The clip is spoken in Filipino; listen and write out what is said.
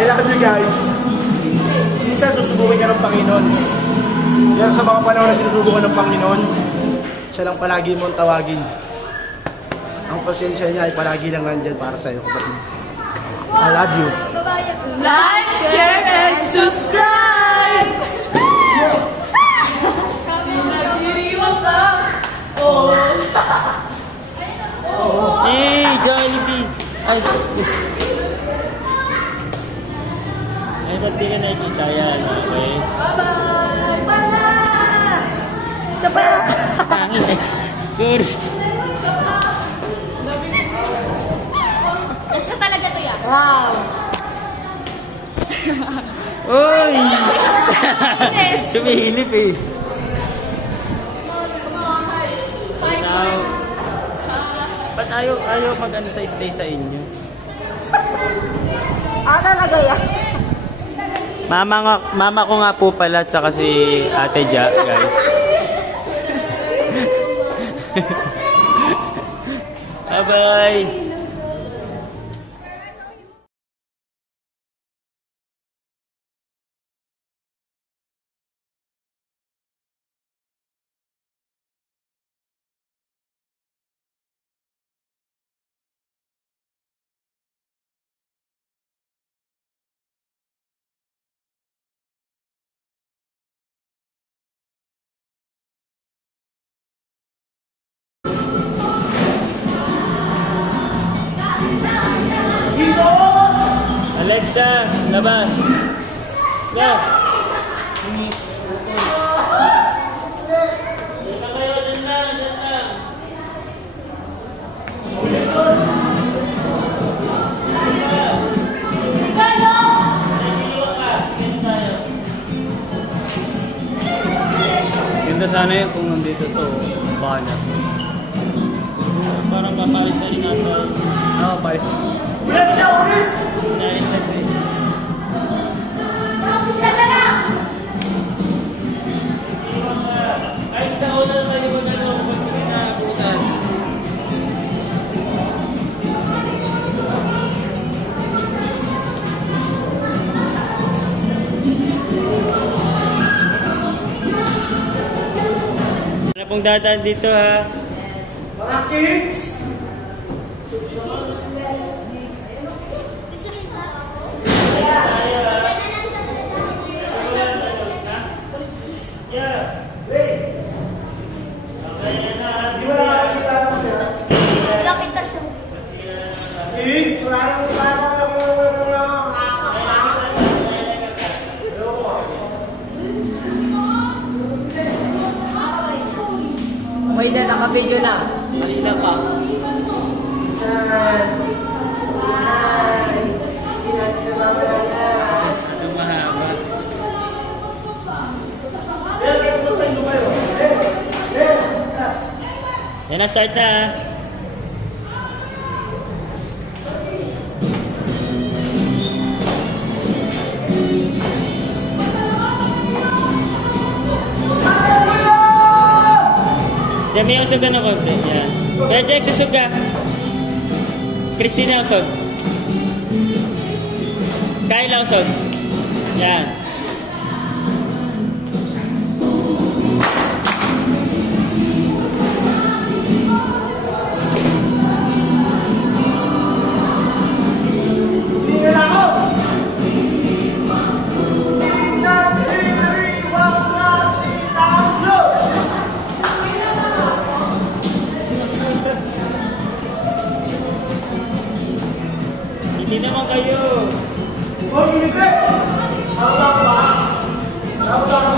I love you guys. Minsan susubukin ka ng Panginoon. Pero sa mga panahon na sinusubukan ng Panginoon, siya lang palagi mong tawagin. Ang pasensya niya ay palagi lang nandyan para sa'yo, kapatid. I love you. Like, share, and subscribe! Kami nagdiriwang ka! Oh! Hey, Jollibee! Ay, ba't di ka nakikita yan? Okay. Bye-bye! Wala! Isa pa! Tangin eh. Sorry. Isa talaga to yan. Wow! Uy! Sumihilip eh. Now, ba't ayaw mag-ano sa stay sa inyo? Talaga yan. Mama ko nga po pala, tsaka si Ate Ja, guys. Bye-bye! Alexa, labas. Go. Dito kayo, dyan lang. Ganda sana yun kung nandito to, bana. Parang papalis na rin nasa. Oo, palis na. Nice na rin. Ay, sa una tayo mag-ano, pag-rin na butan. Ano pong dadaan dito ha? Mga kids! Kids! May na naka-video na. Malina pa. Ito mahaba. Yan na, start na ha. Diyan may usog na konti. Yan. Kaya Jax, usog ka. Christina, usog. Kayla, usog. Yan. Hindi naman kayo. Oh, hindi! Tawag ba? Tawag ba?